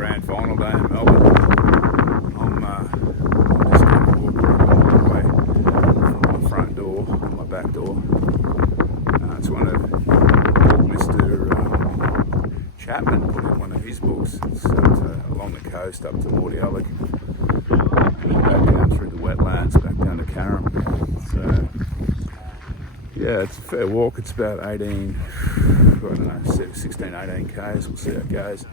grand final day in Melbourne. I'm just going to walk all the way from my front door and my back door. It's one of Mr. Chapman put in one of his books. It's along the coast up to Mordialloc, back down through the wetlands, back down to Carrum. So yeah, it's a fair walk. It's about 16, 18 k's. We'll see how it goes.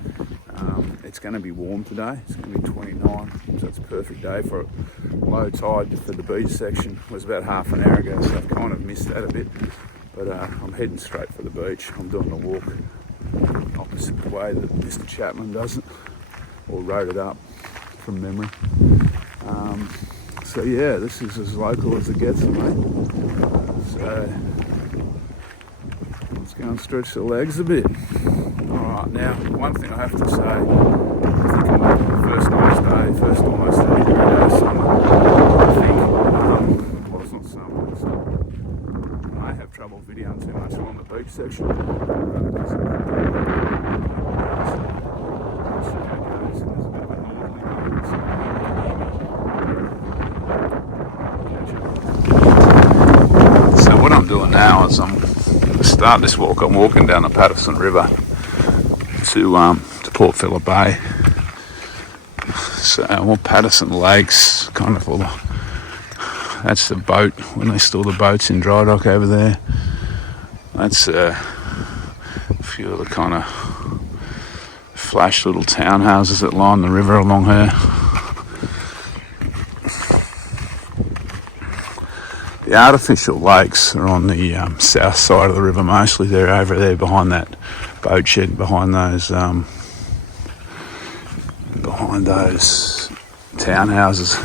It's going to be warm today. It's going to be 29, so it's a perfect day for it. Low tide for the beach section was about half an hour ago, so I've kind of missed that a bit. But I'm heading straight for the beach. I'm doing the walk opposite the way that Mr. Chapman does it, or wrote it up from memory. So yeah, this is as local as it gets, mate. So let's go and stretch the legs a bit. Alright, now one thing I have to say, I think on the first almost 30 degree day summer, I think, well, it's not summer, it's not, I may have trouble videoing too much along the beach section. So what I'm doing now is I'm going to start this walk. I'm walking down the Patterson River to Port Phillip Bay. So all Patterson Lakes, kind of all. That's the boat when they store the boats in dry dock over there. That's a few of the kind of flash little townhouses that line the river along here. The artificial lakes are on the south side of the river mostly. They're over there behind that boat shed, behind those townhouses.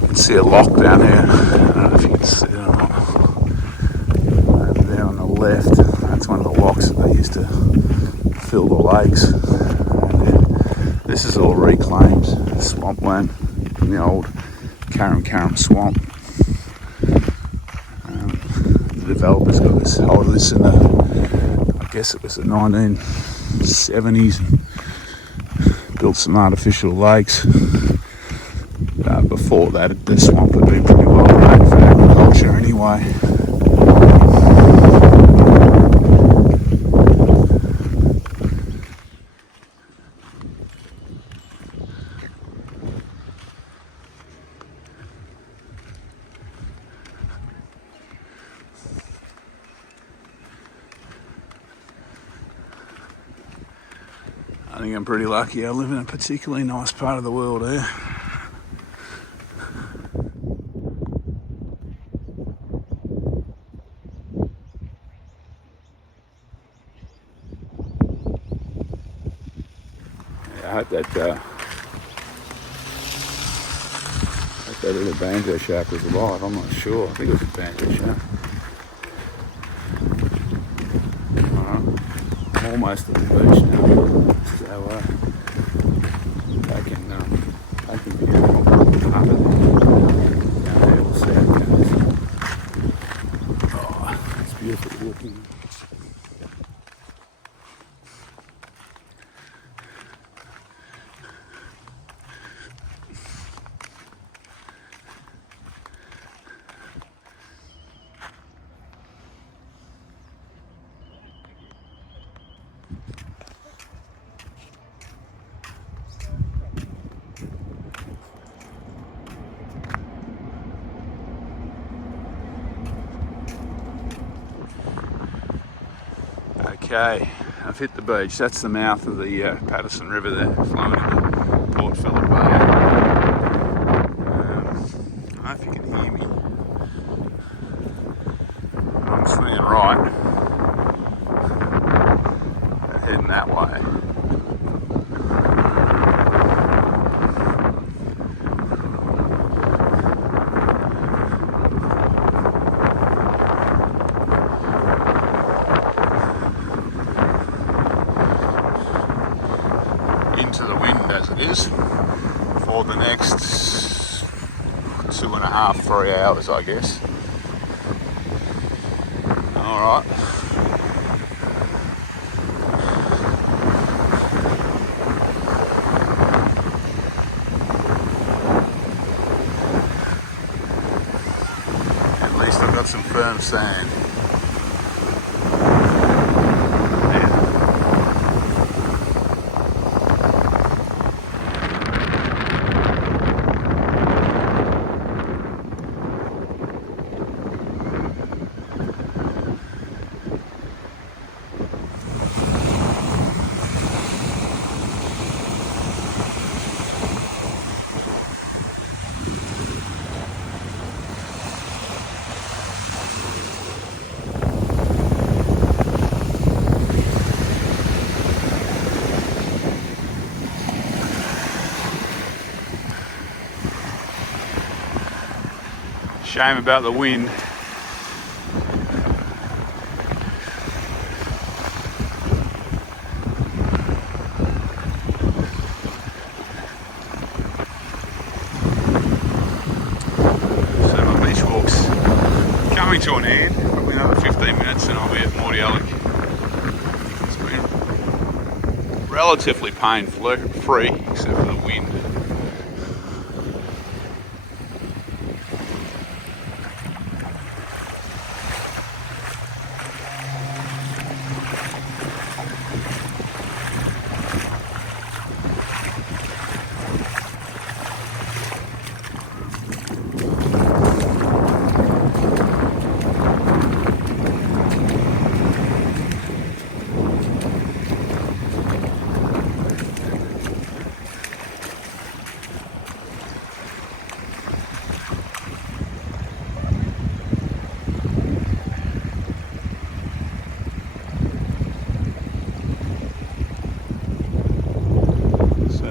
You can see a lock down here. I don't know if you can see it or not. Over there on the left, that's one of the locks that they used to fill the lakes. And then this is all reclaimed swampland from the old Carrum swamp. The developers got this hold of this in the, I guess it was the 1970s, and built some artificial lakes. Before that, the swamp had been pretty well known for agriculture anyway. I think I'm pretty lucky. I live in a particularly nice part of the world here. Yeah, I hope that little banjo shark was alive. I'm not sure. I think it was a banjo shark. I'm almost at the beach now. So I can view up it down there. We'll see how it goes. Oh, it's beautiful walking. Okay, I've hit the beach. That's the mouth of the Patterson River there, flowing into Port Phillip Bay. I don't know if you can hear me. I'm swinging right, heading that way. Into the wind as it is for the next 2.5, 3 hours, I guess. Alright. firm sand. Shame about the wind. So my beach walk's coming to an end. Probably another 15 minutes and I'll be at Mordialloc. It's been relatively pain-free except for the wind.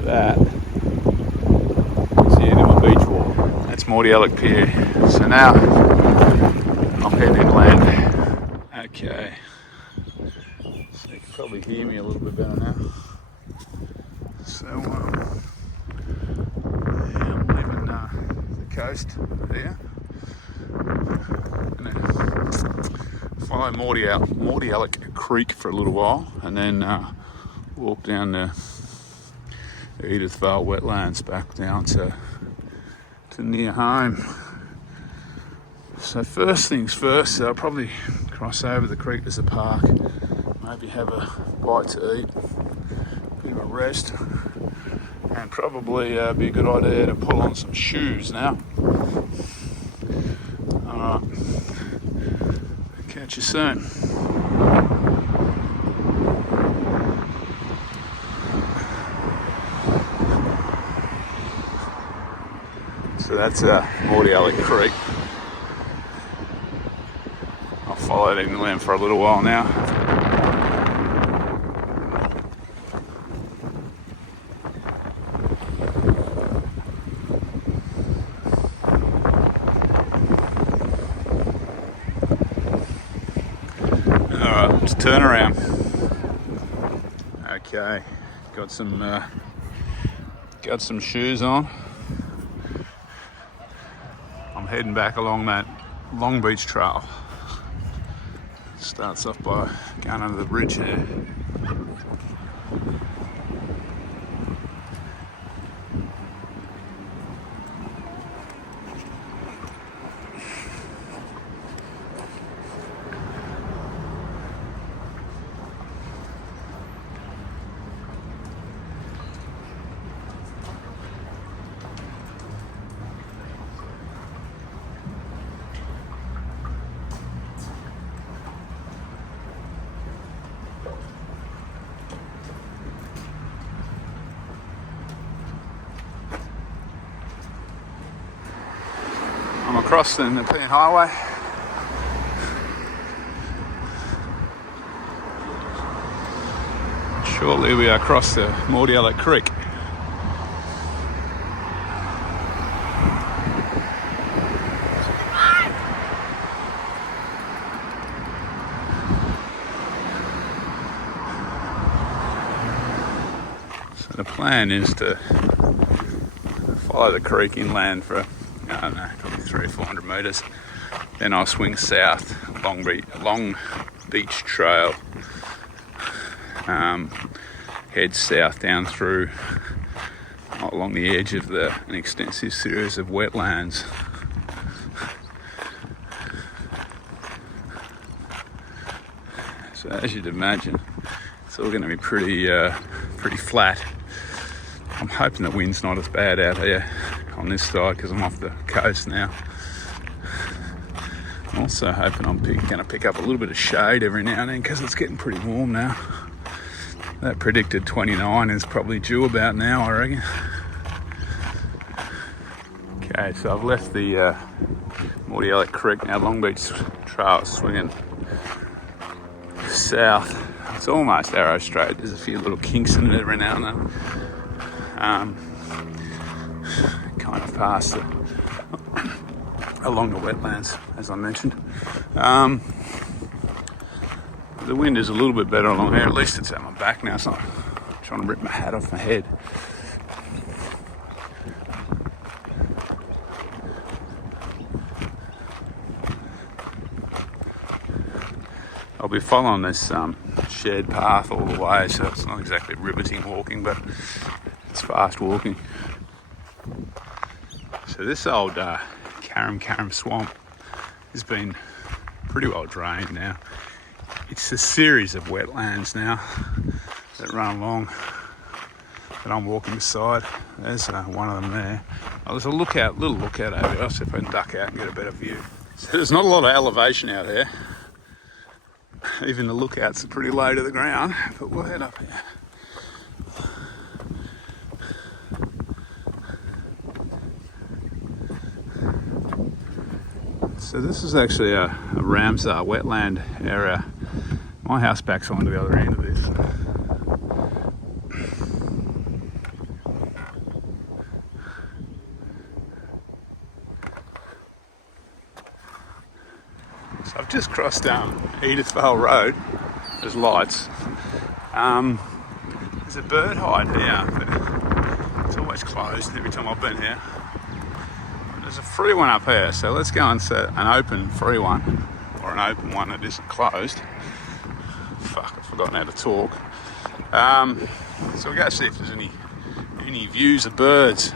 That is the end of my beach walk. That's Mordialloc Pier. So now I'm heading inland. Okay. So you can probably hear me a little bit better now. So yeah, I'm leaving the coast there. I'm gonna follow Mordialloc Creek for a little while and then walk down the Edithvale Wetlands back down to near home. So first things first, I'll probably cross over the creek. There's a park, maybe have a bite to eat, a bit of a rest, and probably be a good idea to pull on some shoes now. Alright, catch you soon. So that's Mordialloc Creek. I'll follow it inland for a little while now. Alright, let's turn around. Okay, got some shoes on. I'm heading back along that Long Beach Trail. Starts off by going under the bridge here. I'm across the Nepean Highway. Shortly we are across the Mordialloc Creek. So the plan is to follow the creek inland for, I don't know, probably 300 or 400 metres. Then I'll swing south, Long Beach Trail, head south down through along the edge of an extensive series of wetlands. So as you'd imagine, it's all going to be pretty flat. I'm hoping the wind's not as bad out here on this side because I'm off the coast now. I'm also hoping I'm going to pick up a little bit of shade every now and then because it's getting pretty warm now. That predicted 29 is probably due about now, I reckon. Okay, so I've left the Mordialloc Creek now. Long Beach Trail is swinging south. It's almost arrow straight. There's a few little kinks in it every now and then. Kind of past it along the wetlands, as I mentioned. The wind is a little bit better along here. At least it's at my back now. It's not trying to rip my hat off my head. I'll be following this shared path all the way, so it's not exactly riveting walking, but it's fast walking. So this old Carrum swamp has been pretty well drained now. It's a series of wetlands now that run along that I'm walking beside. There's one of them there. Oh, there's a little lookout over there. I'll see if I can duck out and get a better view. So there's not a lot of elevation out here. Even the lookouts are pretty low to the ground, but we'll head up here. So this is actually a Ramsar wetland area. My house backs onto the other end of this. So I've just crossed Edithvale Road. There's lights. There's a bird hide here, but it's always closed every time I've been here. There's a free one up here, so let's go and set an open free one, or an open one that isn't closed. Fuck, I've forgotten how to talk. So we'll go see if there's any views of birds.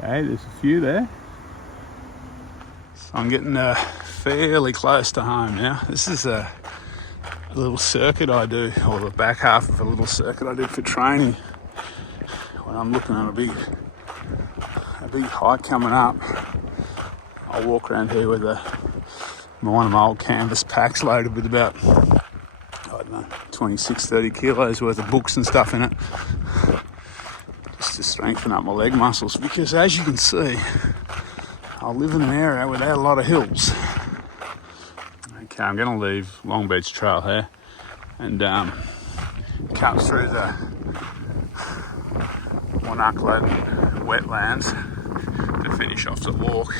Okay, there's a few there. So I'm getting fairly close to home now. This is a little circuit I do, or the back half of a little circuit I do for training. When I'm looking at a big hike coming up, I'll walk around here with one of my old canvas packs loaded with about, I don't know, 26, 30 kilos worth of books and stuff in it. Just to strengthen up my leg muscles, because as you can see, I live in an area without a lot of hills. Okay, I'm going to leave Long Beach Trail here and cut through the Mordialloc Wetlands to finish off the walk.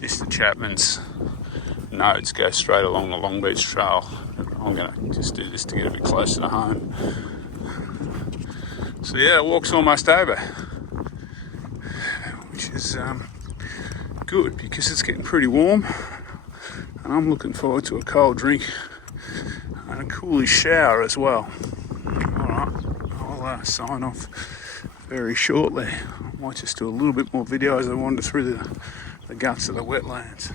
Mr. Chapman's notes go straight along the Long Beach Trail. I'm going to just do this to get a bit closer to home. So yeah, the walk's almost over, which is good because it's getting pretty warm, and I'm looking forward to a cold drink and a coolish shower as well. Alright, I'll sign off very shortly. I might just do a little bit more video as I wander through the guts of the wetlands.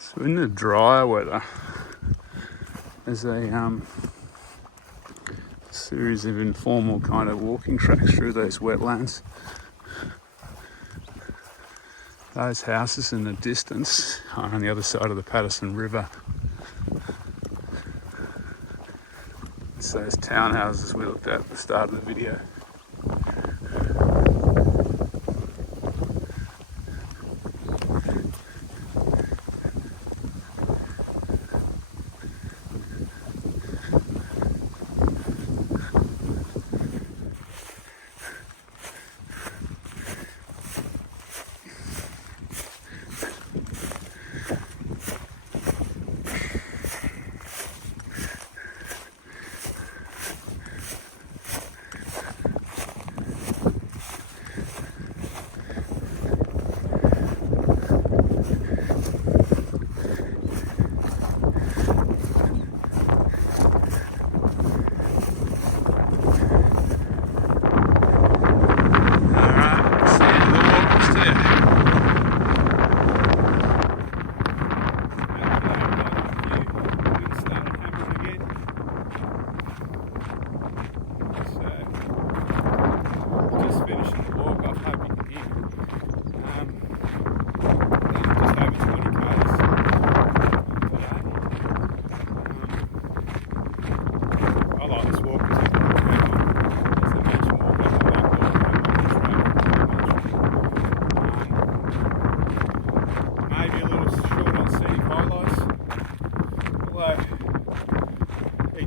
So in the drier weather, there's a series of informal kind of walking tracks through those wetlands. Those houses in the distance are on the other side of the Patterson River. It's those townhouses we looked at the start of the video.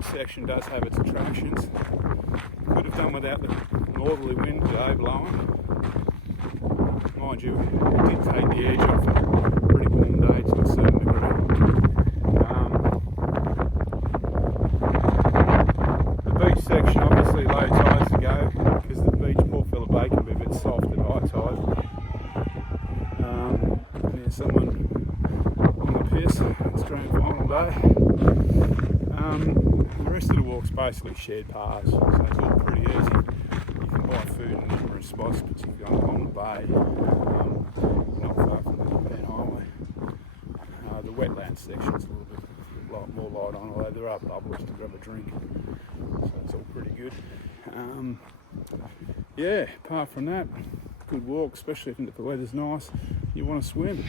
beach section does have its attractions. Could have done without the northerly wind today blowing. Mind you, it did take the edge off a pretty warm day to a certain degree. The beach section, obviously low tides to go, because the beach, Port Phillip Bay, can be a bit soft at high tide. There's someone on the piss, it's grand final day. The rest of the walk's basically shared paths, so it's all pretty easy. You can buy food in numerous spots, particularly along the bay, not far from the Penn Highway. The wetlands section's a lot more light on, although there are bubbles to grab a drink, so it's all pretty good. Yeah, apart from that, good walk, especially if the weather's nice, you want to swim.